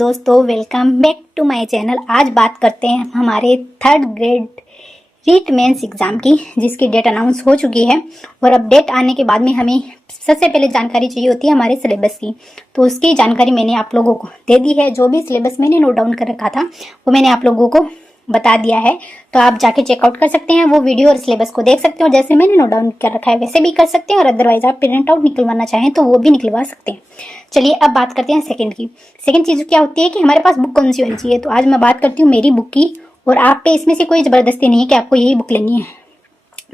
दोस्तों, welcome back to my channel. आज बात करते हैं हमारे third grade REET mains exam की, जिसकी डेट अनाउंस हो चुकी है। और अपडेट आने के बाद में हमें सबसे पहले जानकारी चाहिए होती है हमारे सिलेबस की। तो उसकी जानकारी मैंने आप लोगों को दे दी है। जो भी सिलेबस मैंने नोट डाउन कर रखा था वो मैंने आप लोगों को बता दिया है। तो आप जाके चेकआउट कर सकते हैं वो वीडियो और सिलेबस को देख सकते हो। जैसे मैंने नोट डाउन कर रखा है वैसे भी कर सकते हैं, और अदरवाइज आप प्रिंट आउट निकलवाना चाहें तो वो भी निकलवा सकते हैं। चलिए अब बात करते हैं सेकंड की। सेकंड चीज़ क्या होती है कि हमारे पास बुक कौन सी होनी चाहिए। तो आज मैं बात करती हूँ मेरी बुक की, और आप पे इसमें से कोई ज़बरदस्ती नहीं है कि आपको यही बुक लेनी है।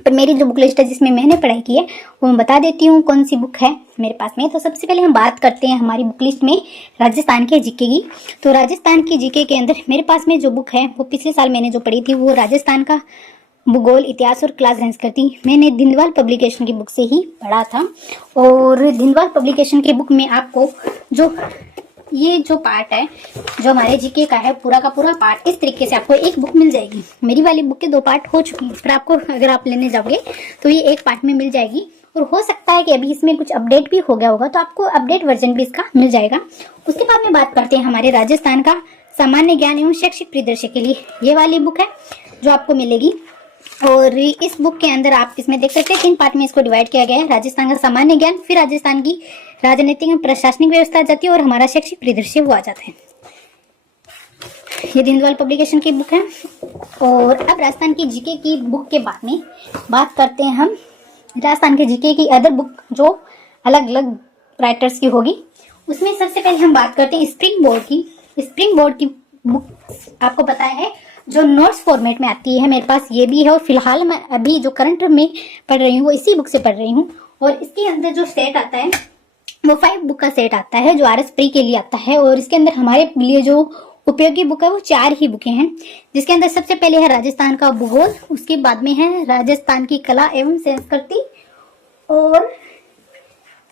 पर मेरी जो बुक लिस्ट है जिसमें मैंने पढ़ाई की है वो मैं बता देती हूँ कौन सी बुक है मेरे पास में। तो सबसे पहले हम बात करते हैं हमारी बुक लिस्ट में राजस्थान के जीके की। तो राजस्थान की जीके के अंदर मेरे पास में जो बुक है वो पिछले साल मैंने जो पढ़ी थी वो राजस्थान का भूगोल, इतिहास और क्लास संस्कृति थी। मैंने दिनवाल पब्लिकेशन की बुक से ही पढ़ा था। और दिनवाल पब्लिकेशन की बुक में आपको ये जो पार्ट है जो हमारे जीके का है पूरा का पूरा पार्ट इस तरीके से आपको एक बुक मिल जाएगी। मेरी वाली बुक के 2 पार्ट हो चुकी हैं, पर आपको अगर आप लेने जाओगे तो ये एक पार्ट में मिल जाएगी। और हो सकता है कि अभी इसमें कुछ अपडेट भी हो गया होगा, तो आपको अपडेट वर्जन भी इसका मिल जाएगा। उसके बाद में बात करते हैं हमारे राजस्थान का सामान्य ज्ञान एवं शैक्षिक परिदृश्य के लिए ये वाली बुक है जो आपको मिलेगी। और इस बुक के अंदर आप इसमें देख सकते हैं 3 पार्ट में इसको डिवाइड किया गया है। राजस्थान का सामान्य ज्ञान, फिर राजस्थान की राजनीतिक एवं प्रशासनिक व्यवस्था आ जाती है, और हमारा शैक्षिक परिदृश्य वो आ जाता है। ये दिनवाल पब्लिकेशन की बुक है। और अब राजस्थान की जीके की बुक के बाद में बात करते हैं हम राजस्थान के जीके की अदर बुक जो अलग अलग राइटर्स की होगी। उसमें सबसे पहले हम बात करते हैं स्प्रिंग बोर्ड की। स्प्रिंग बोर्ड की बुक आपको पता है जो नोट्स फॉर्मेट में आती है, मेरे पास ये भी है। और फिलहाल मैं अभी जो करंट में पढ़ रही हूँ वो इसी बुक से पढ़ रही हूँ। और इसके अंदर जो सेट आता है वो 5 बुक का सेट आता है जो RS प्री के लिए आता है। और इसके अंदर हमारे लिए जो उपयोगी बुक है वो 4 ही बुकें हैं, जिसके अंदर सबसे पहले है राजस्थान का भूगोल, उसके बाद में है राजस्थान की कला एवं संस्कृति, और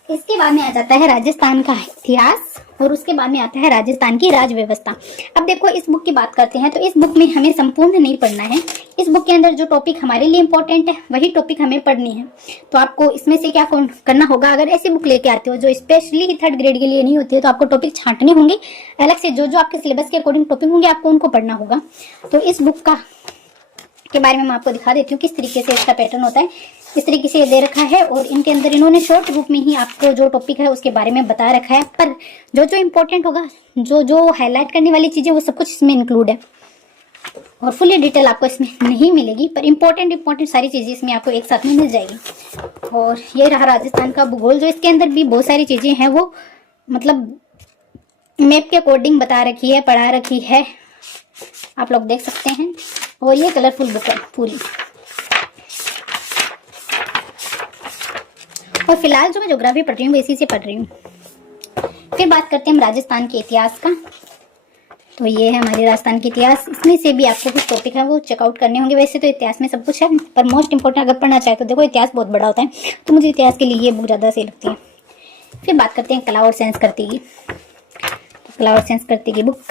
इसके बाद में आ जाता है राजस्थान का इतिहास, और उसके बाद में आता है राजस्थान की राज व्यवस्था। अब देखो इस बुक की बात करते हैं तो इस बुक में हमें संपूर्ण नहीं पढ़ना है। इस बुक के अंदर जो टॉपिक हमारे लिए इंपॉर्टेंट है वही टॉपिक हमें पढ़नी है। तो आपको इसमें से क्या करना होगा, अगर ऐसी बुक लेके आते हो जो स्पेशली थर्ड ग्रेड के लिए नहीं होती है तो आपको टॉपिक छांटने होंगे अलग से। जो आपके सिलेबस के अकॉर्डिंग टॉपिक होंगे आपको उनको पढ़ना होगा। तो इस बुक के बारे में मैं आपको दिखा देती हूँ किस तरीके से इसका पैटर्न होता है। इस तरीके से ये दे रखा है, और इनके अंदर इन्होंने शॉर्ट रूप में ही आपको जो टॉपिक है उसके बारे में बता रखा है। पर जो इम्पोर्टेंट होगा, जो हाईलाइट करने वाली चीजें वो सब कुछ इसमें इंक्लूड है। और फुली डिटेल आपको इसमें नहीं मिलेगी, पर इंपॉर्टेंट सारी चीजें इसमें आपको एक साथ में मिल जाएगी। और ये रहा राजस्थान का भूगोल, जो इसके अंदर भी बहुत सारी चीजें हैं वो मतलब मैप के अकॉर्डिंग बता रखी है, पढ़ा रखी है, आप लोग देख सकते हैं। और ये कलरफुल बुक है पूरी। और फिलहाल जो मैं ज्योग्राफी पढ़ रही हूँ वो इसी से पढ़ रही हूँ। फिर बात करते हैं हम राजस्थान के इतिहास का। तो ये है हमारे राजस्थान के इतिहास। इसमें से भी आपको कुछ टॉपिक है वो चेकआउट करने होंगे। वैसे तो इतिहास में सब कुछ है, पर मोस्ट इंपोर्टेंट अगर पढ़ना चाहे तो देखो इतिहास बहुत बड़ा होता है, तो मुझे इतिहास के लिए ये बुक ज़्यादा सही लगती है। फिर बात करते हैं कला और संस्कृति की। तो कला और संस्कृति की बुक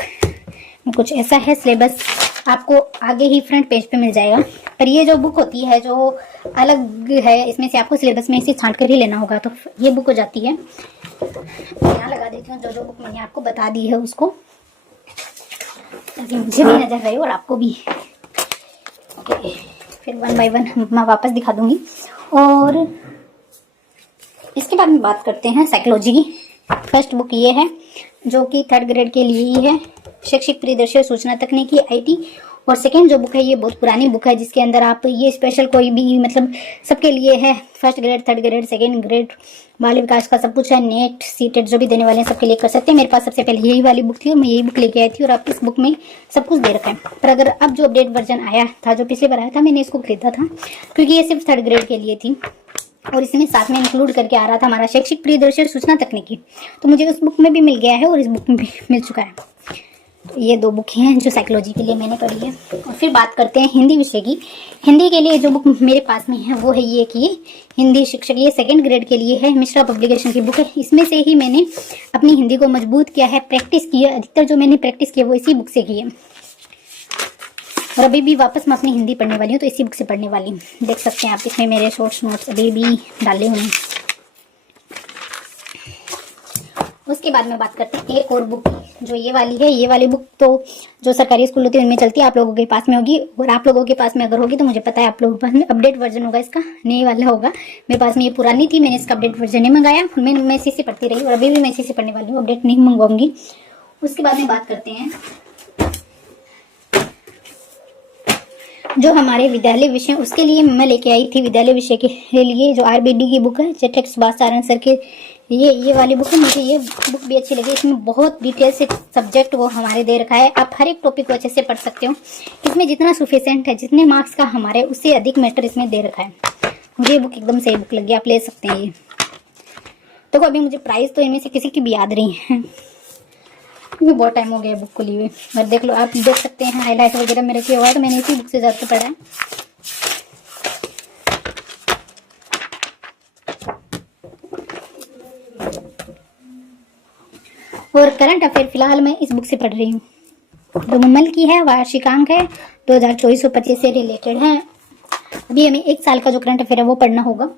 में कुछ ऐसा है सिलेबस, आपको आगे ही फ्रंट पेज पे मिल जाएगा। पर ये जो बुक होती है जो अलग है, इसमें से आपको सिलेबस में इसे छांट कर ही लेना होगा। तो ये बुक हो जाती है, यहाँ लगा देती हूँ जो बुक मैंने आपको बता दी है उसको, ताकि मुझे भी नजर रहे और आपको भी। ओके, फिर 1 बाय 1 मैं वापस दिखा दूंगी। और इसके बाद में बात करते हैं साइकोलॉजी की। फर्स्ट बुक ये है जो कि थर्ड ग्रेड के लिए ही है, शैक्षिक परिदृश्य सूचना तकनीकी IT। और सेकेंड जो बुक है ये बहुत पुरानी बुक है, जिसके अंदर आप ये स्पेशल कोई भी मतलब सबके लिए है, first grade, third grade, second grade, बाल विकास का सब कुछ है। नेट सीटेट जो भी देने वाले हैं सबके लिए कर सकते हैं। मेरे पास सबसे पहले यही वाली बुक थी और मैं यही बुक लेके आई थी, और अब इस बुक में सब कुछ दे रखा है। पर अगर अब जो अपडेट वर्जन आया था, जो पिछले बार आया था, मैंने इसको खरीदा था क्योंकि ये सिर्फ थर्ड ग्रेड के लिए थी, और इसमें साथ में इंक्लूड करके आ रहा था हमारा शैक्षिक परिदृश्य सूचना तकनीकी। तो मुझे उस बुक में भी मिल गया है और इस बुक में भी मिल चुका है। तो ये 2 बुक हैं जो साइकोलॉजी के लिए मैंने पढ़ी है। और फिर बात करते हैं हिंदी विषय की। हिंदी के लिए जो बुक मेरे पास में है वो है ये कि हिंदी शिक्षक, ये सेकंड ग्रेड के लिए है, मिश्रा पब्लिकेशन की बुक है। इसमें से ही मैंने अपनी हिंदी को मजबूत किया है, प्रैक्टिस की है। अधिकतर जो मैंने प्रैक्टिस की है वो इसी बुक से की है, और अभी भी वापस मैं अपनी हिंदी पढ़ने वाली हूँ तो इसी बुक से पढ़ने वाली हूँ। देख सकते हैं आप, इसमें मेरे शॉर्ट्स नोट्स अभी भी डाले हुए हैं। उसके बाद में बात करते हैं एक और बुक की, जो ये वाली है। ये वाली बुक तो जो सरकारी स्कूल होती है उनमें चलती है, आप लोगों के पास में होगी। और आप लोगों के पास में अगर होगी तो मुझे पता है आप लोगों के पास में अपडेट वर्जन होगा, इसका नई वाला होगा। मेरे पास में ये पुरानी थी, मैंने इसका अपडेट वर्जन नहीं मंगाया। मैं इसी से पढ़ती रही और अभी भी मैं इसी से पढ़ने वाली हूँ, अपडेट नहीं मंगवाऊंगी। उसके बाद में बात करते हैं जो हमारे विद्यालय विषय, उसके लिए मैं लेके आई थी विद्यालय विषय के लिए जो आरबीडी की बुक है, चेटक सुभाष सारण सर के ये वाली बुक है। मुझे ये बुक भी अच्छी लगी। इसमें बहुत डिटेल से सब्जेक्ट वो हमारे दे रखा है, आप हर एक टॉपिक को अच्छे से पढ़ सकते हो। इसमें जितना सफिशिएंट है, जितने मार्क्स का हमारे, उससे अधिक मैटर इसमें दे रखा है। मुझे ये बुक एकदम सही बुक लगी, आप ले सकते हैं ये। देखो अभी मुझे प्राइस तो इनमें से किसी की भी याद नहीं है, क्योंकि बहुत टाइम हो गया बुक को लिए हुए। बट देख लो, आप देख सकते हैं हाईलाइट वगैरह मेरे किया हुआ है, तो मैंने इसी बुक से ज़्यादा पढ़ा है। और करंट अफेयर फिलहाल मैं इस बुक से पढ़ रही हूँ, जो मुमल की है, वार्षिकांक है, 2024-25 से रिलेटेड है। अभी हमें 1 साल का जो करंट अफेयर है वो पढ़ना होगा।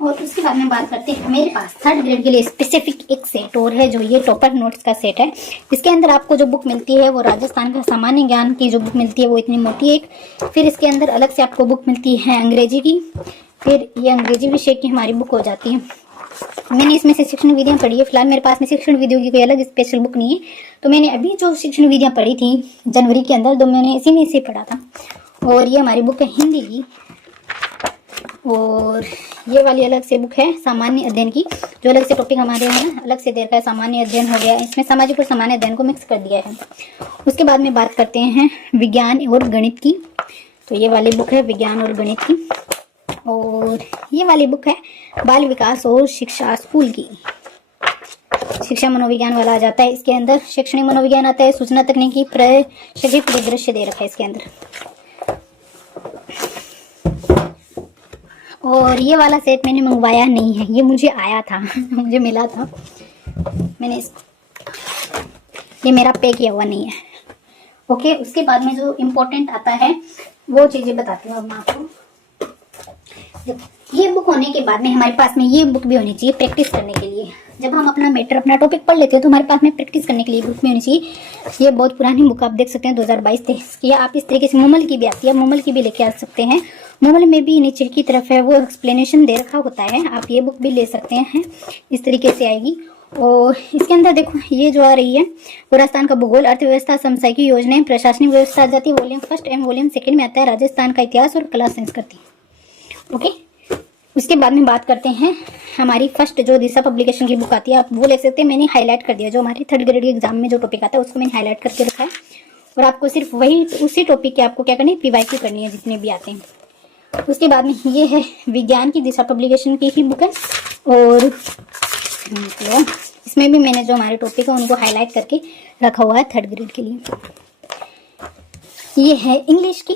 और उसके बाद में बात करते हैं, मेरे पास 3rd ग्रेड के लिए स्पेसिफिक एक सेट और है, जो ये टॉपर नोट्स का सेट है। इसके अंदर आपको जो बुक मिलती है वो राजस्थान का सामान्य ज्ञान की जो बुक मिलती है वो इतनी मोटी एक। फिर इसके अंदर अलग से आपको बुक मिलती है अंग्रेजी की, फिर ये अंग्रेजी विषय की हमारी बुक हो जाती है। मैंने इसमें से शिक्षण विधियाँ पढ़ी है। फिलहाल मेरे पास में शिक्षण विधियों की कोई अलग स्पेशल बुक नहीं है, तो मैंने अभी जो शिक्षण विधियाँ पढ़ी थी जनवरी के अंदर, तो मैंने इसी में से पढ़ा था। और ये हमारी बुक है हिंदी की। और ये वाली अलग से बुक है सामान्य अध्ययन की, जो अलग से टॉपिक हमारे हैं अलग से दे रखा है। सामान्य अध्ययन हो गया, इसमें सामाजिक और सामान्य अध्ययन को मिक्स कर दिया है। उसके बाद में बात करते हैं विज्ञान और गणित की, तो ये वाली बुक है विज्ञान और गणित की। और ये वाली बुक है बाल विकास और शिक्षा स्कूल की, शिक्षा मनोविज्ञान वाला आ जाता है। इसके अंदर शैक्षणिक मनोविज्ञान आता है, सूचना तकनीकी, शैक्षिक परिदृश्य दे रखा है इसके अंदर। और ये वाला सेट मैंने मंगवाया नहीं है, ये मुझे आया था मुझे मिला था, मैंने ये मेरा पे किया हुआ नहीं है। ओके, उसके बाद में जो इम्पोर्टेंट आता है वो चीज़ें बताती हूँ अब मैं आपको। ये बुक होने के बाद में हमारे पास में ये बुक भी होनी चाहिए प्रैक्टिस करने के लिए। जब हम अपना मैटर, अपना टॉपिक पढ़ लेते हैं तो हमारे पास में प्रैक्टिस करने के लिए बुक भी होनी चाहिए। ये बहुत पुरानी बुक आप देख सकते हैं, 2022-23 की। आप इस तरीके से मुमल की भी आती है, मुमल की भी लेके आ सकते हैं। मुमल में भी नीचे की तरफ है वो एक्सप्लेनेशन दे रखा होता है, आप ये बुक भी ले सकते हैं, इस तरीके से आएगी। और इसके अंदर देखो ये जो आ रही है वो राजस्थान का भूगोल, अर्थव्यवस्था, समसामयिकी योजनाएं, प्रशासनिक व्यवस्था आ जाती है। वॉल्यूम 1 एवं वॉल्यूम 2 में आता है राजस्थान का इतिहास और कला संस्कृति। ओके, उसके बाद में बात करते हैं हमारी फर्स्ट जो दिशा पब्लिकेशन की बुक आती है, आप वो ले सकते हैं। मैंने हाईलाइट कर दिया, जो हमारे 3rd ग्रेड के एग्जाम में जो टॉपिक आता है उसको मैंने हाईलाइट करके रखा है। और आपको सिर्फ वही उसी टॉपिक के आपको क्या करनी है, पीवाईक्यू करनी है जितने भी आते हैं। उसके बाद में ये है विज्ञान की दिशा पब्लिकेशन की ही बुक है। और इसमें भी मैंने जो हमारे टॉपिक है उनको हाईलाइट करके रखा हुआ है 3rd ग्रेड के लिए। ये है इंग्लिश की।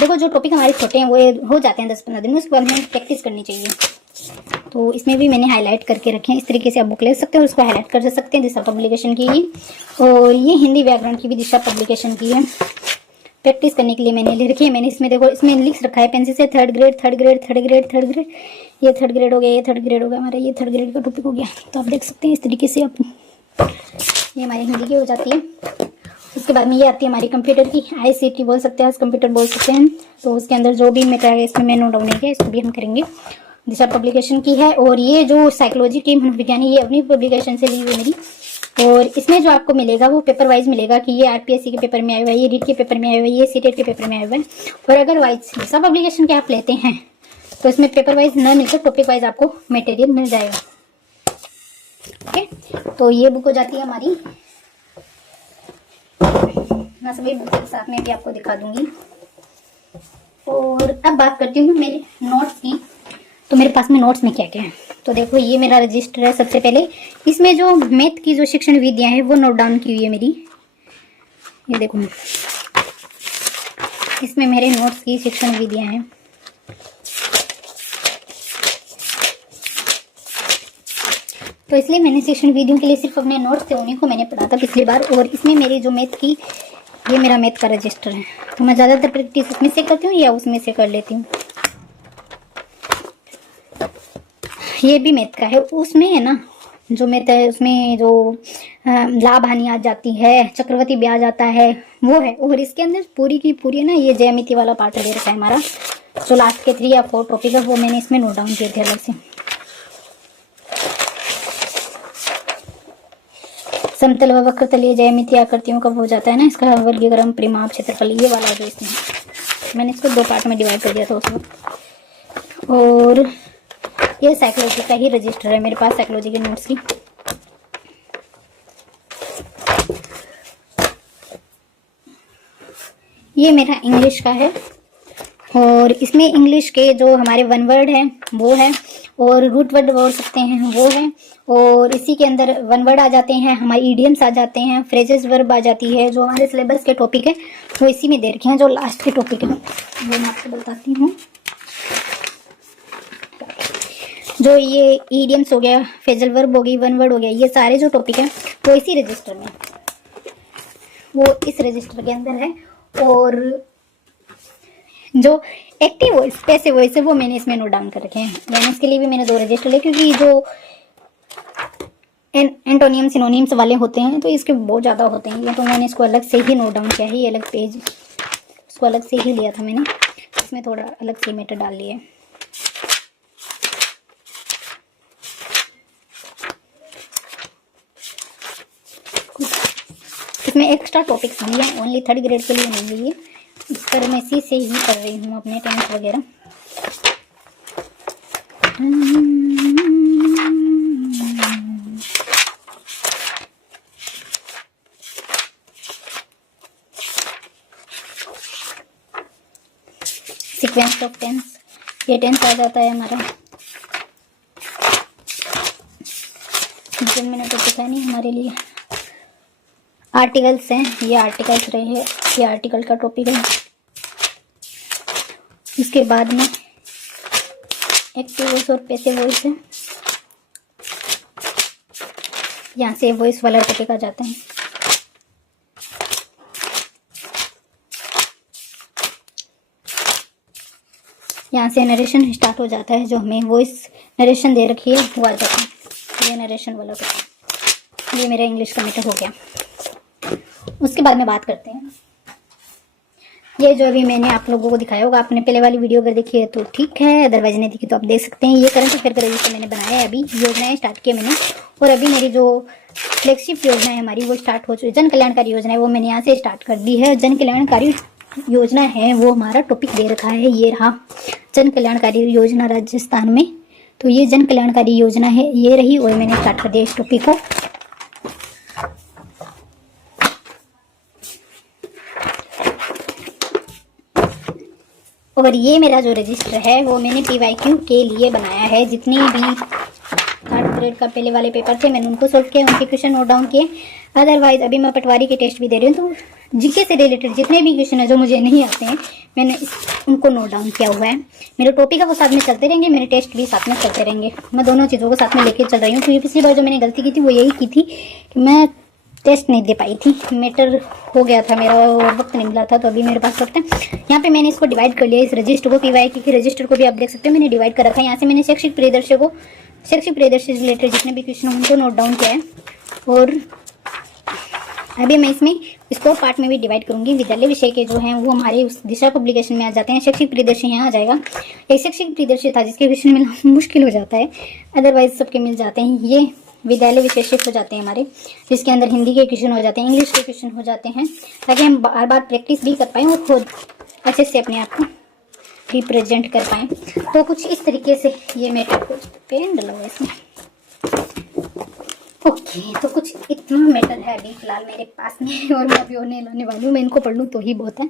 देखो जो टॉपिक हमारे छोटे हैं वो हो जाते हैं 10-15 दिन में, उसके बाद हमें प्रैक्टिस करनी चाहिए। तो इसमें भी मैंने हाईलाइट करके रखे हैं, इस तरीके से आप बुक ले सकते हैं और उसको हाईलाइट कर सकते हैं, दिशा पब्लिकेशन की ही। और ये हिंदी व्याकरण की भी दिशा पब्लिकेशन की है, प्रैक्टिस करने के लिए मैंने ले रखी है। मैंने इसमें देखो इसमें लिख रखा है पेंसिल से 3rd grade, 3rd grade, 3rd grade, 3rd grade. ये 3rd ग्रेड हो गया, ये 3rd ग्रेड हो गया, हमारा ये 3rd ग्रेड का टॉपिक हो गया। तो आप देख सकते हैं इस तरीके से आप, ये हमारी हिंदी की हो जाती है। उसके बाद में ये आती है हमारी कंप्यूटर की, ICT बोल सकते हैं, कंप्यूटर बोल सकते हैं। तो उसके अंदर जो भी मेटर है इसमें मैं नोट डाउन नहीं किया, इसको भी हम करेंगे। दिशा पब्लिकेशन की है। और ये जो साइकोलॉजी की मनोविज्ञानी, ये अपनी पब्लिकेशन से ली हुई मेरी। और इसमें जो आपको मिलेगा वो पेपर वाइज मिलेगा कि ये RPSC के पेपर में आया हुआ है, ये रीट के पेपर में आया हुआ है, ये CTET के पेपर में आया हुआ है। और अगर वाइज दिशा पब्लिकेशन के आप लेते हैं तो इसमें पेपर वाइज न मिलकर टॉपिक वाइज आपको मटेरियल मिल जाएगा। ओके, तो ये बुक हो जाती है हमारी। मैं सभी बुक के साथ में भी आपको दिखा दूंगी। और अब बात करती हूँ मेरे नोट्स की। तो मेरे पास में नोट्स में क्या क्या है, तो देखो ये मेरा रजिस्टर है। सबसे पहले इसमें जो मैथ की जो शिक्षण विधियां हैं वो नोट डाउन की हुई है मेरी, ये देखो इसमें मेरे नोट्स की शिक्षण विधियां हैं। तो इसलिए मैंने शिक्षण विधियों के लिए सिर्फ अपने नोट्स थे उन्हीं को मैंने पढ़ा था पिछली बार। और इसमें मेरी जो मैथ की, ये मेरा मैथ का रजिस्टर है। तो मैं ज़्यादातर प्रैक्टिस इसमें से करती हूँ या उसमें से कर लेती हूँ। ये भी मैथ का है। उसमें है ना जो मैथ है उसमें जो लाभ हानि आ जाती है, चक्रवृद्धि ब्याज आता है वो है। और इसके अंदर पूरी की पूरी है ना ये ज्यामिति वाला पार्ट दे रखा है हमारा। जो लास्ट के 3 या 4 टॉपिक है वो मैंने इसमें नोट डाउन किए थे अलग से। समतल व वक्रतलीय ज्यामिति आकृतियों का हो जाता है ना, इसका वर्गीकरण, परिमाप, क्षेत्रफल, ये वाला जो इसमें मैंने इसको 2 पार्ट में डिवाइड कर दिया था उस वक्त। और ये साइकोलॉजी का ही रजिस्टर है मेरे पास, साइकोलॉजी के नोट्स की। ये मेरा इंग्लिश का है और इसमें इंग्लिश के जो हमारे 1 वर्ड हैं वो है, और रूट वर्ड बोल सकते हैं वो है। और इसी के अंदर 1 वर्ड आ जाते हैं, हमारे इडियम्स आ जाते हैं, फ्रेजेस वर्ब आ जाती है। जो हमारे सिलेबस के टॉपिक है वो इसी में दे रखे हैं। जो लास्ट के टॉपिक है वो मैं आपको बताती हूँ। जो ये इडियम्स हो गया, फ्रेजल वर्ब हो गई, 1 वर्ड हो गया, ये सारे जो टॉपिक है वो इसी रजिस्टर में, वो इस रजिस्टर के अंदर है। और जो एक्टिव वॉइस, पैसिव वॉइस है वो मैंने इसमें नोट डाउन कर रखे हैं। यानी इसके लिए भी मैंने 2 रजिस्टर लिए, क्योंकि जो एंटोनियम सिनोनिम्स वाले होते हैं तो इसके बहुत ज़्यादा होते हैं। ये तो मैंने इसको अलग से ही नोट डाउन किया है, ये अलग पेज इसको अलग से ही लिया था मैंने, इसमें थोड़ा अलग से मैटर डाल लिए। इसमें एक्स्ट्रा टॉपिक्स भी हैं, ओनली 3rd ग्रेड के लिए नहीं है ये, पर मैं इसी से ही कर रही हूँ अपने 10th वगैरह। सीक्वेंस ऑफ टेंस, ये टेंस आ जाता है हमारा। 3 मिनट तो नहीं हमारे लिए। आर्टिकल्स हैं, ये आर्टिकल्स रहे हैं, ये आर्टिकल का टॉपिक है। इसके बाद में एक्टिव वॉइस और पैसिव वॉइस है, यहाँ से वॉइस वाला टॉपिक आ जाता है। यहाँ से नरेशन स्टार्ट हो जाता है, जो हमें वॉइस नरेशन दे रखी है वो आ जाता है, ये नरेशन वाला टॉपिक। ये मेरा इंग्लिश का मीटर हो गया। उसके बाद में बात करते हैं, ये जो अभी मैंने आप लोगों को दिखाया होगा, आपने पहले वाली वीडियो अगर देखी है तो ठीक है, अदरवाइज नहीं देखी तो आप देख सकते हैं। ये करंट अफेयर का रजिस्टर मैंने बनाया है, अभी योजनाएं स्टार्ट की मैंने। और अभी मेरी जो फ्लैगशिप योजना है हमारी वो स्टार्ट हो चुकी है। जन कल्याणकारी योजना है वो मैंने यहाँ से स्टार्ट कर दी है। जन कल्याणकारी योजना है वो हमारा टॉपिक दे रखा है, ये रहा जन कल्याणकारी योजना राजस्थान में। तो ये जन कल्याणकारी योजना है, ये रही, और मैंने स्टार्ट कर दिया इस टॉपिक को। और ये मेरा जो रजिस्टर है वो मैंने PYQ के लिए बनाया है। जितनी भी 3rd ग्रेड का पहले वाले पेपर थे मैंने उनको सॉल्व किया, उनके क्वेश्चन नोट डाउन किए। अदरवाइज अभी मैं पटवारी के टेस्ट भी दे रही हूँ, तो जीके से रिलेटेड जितने भी क्वेश्चन है जो मुझे नहीं आते हैं मैंने उनको नोट डाउन किया हुआ है। मेरे टॉपिक है वो साथ में चलते रहेंगे, मेरे टेस्ट भी साथ में चलते रहेंगे। मैं दोनों चीज़ों को साथ में लेके चल रही हूँ, क्योंकि पिछली बार जो मैंने गलती की थी वो यही की थी कि मैं टेस्ट नहीं दे पाई थी, मैटर हो गया था मेरा और वक्त नहीं मिला था। तो अभी मेरे पास वक्त है। यहाँ पे मैंने इसको डिवाइड कर लिया, इस रजिस्टर को, PYQ के रजिस्टर को भी आप देख सकते हो मैंने डिवाइड कर रखा है। यहाँ से मैंने शैक्षिक परिदृश्य से रिलेटेड जितने भी क्वेश्चन उनको नोट डाउन किया है। और अभी मैं इसमें स्कोर पार्ट में भी डिवाइड करूंगी। विद्यालय विषय के जो हैं वो हमारे उस दिशा पब्लिकेशन में आ जाते हैं। शैक्षिक परिदृश्य यहाँ आ जाएगा। एक शैक्षिक परिदृश्य था जिसके क्वेश्चन मिलना मुश्किल हो जाता है, अदरवाइज सबके मिल जाते हैं। ये विद्यालय विषय शिफ्ट हो जाते हैं हमारे, जिसके अंदर हिंदी के क्वेश्चन हो जाते हैं, इंग्लिश के क्वेश्चन हो जाते हैं, ताकि हम बार बार प्रैक्टिस भी कर पाएँ और खुद अच्छे से अपने आप को रिप्रेजेंट कर पाएँ। तो कुछ इस तरीके से ये मेरे को पेन डला हुआ इसमें। ओके, तो कुछ इतना मैटर है अभी फिलहाल मेरे पास में, और मैं अभी होने लाने वाली हूँ। मैं इनको पढ़ लूँ तो ही बहुत है।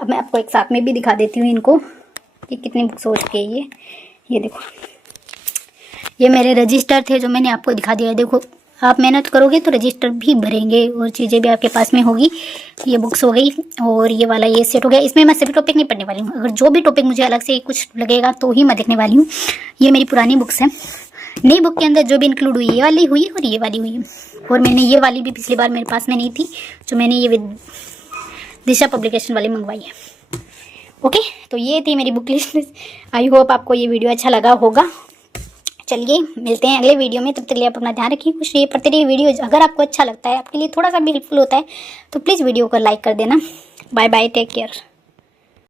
अब मैं आपको एक साथ में भी दिखा देती हूँ इनको कि कितनी बुक्स हो चुकी है। ये देखो, ये मेरे रजिस्टर थे जो मैंने आपको दिखा दिया है। देखो, आप मेहनत करोगे तो रजिस्टर भी भरेंगे और चीज़ें भी आपके पास में होगी। ये बुक्स हो गई और ये वाला ये सेट हो गया। इसमें मैं सभी टॉपिक नहीं पढ़ने वाली हूँ, अगर जो भी टॉपिक मुझे अलग से कुछ लगेगा तो ही मैं देखने वाली हूँ। ये मेरी पुरानी बुक्स हैं। नई बुक के अंदर जो भी इंक्लूड हुई, ये वाली हुई और ये वाली हुई। और मैंने ये वाली भी पिछली बार मेरे पास में नहीं थी, जो मैंने ये दिशा पब्लिकेशन वाली मंगवाई है। ओके, तो ये थी मेरी बुक लिस्ट। आई होप आपको ये वीडियो अच्छा लगा होगा। चलिए मिलते हैं अगले वीडियो में, तब तक के लिए आप अपना ध्यान रखिए, खुश रहिए, पढ़ते रहिए वीडियो। अगर आपको अच्छा लगता है, आपके लिए थोड़ा सा भी हेल्पफुल होता है, तो प्लीज़ वीडियो को लाइक कर देना। Bye bye, take care.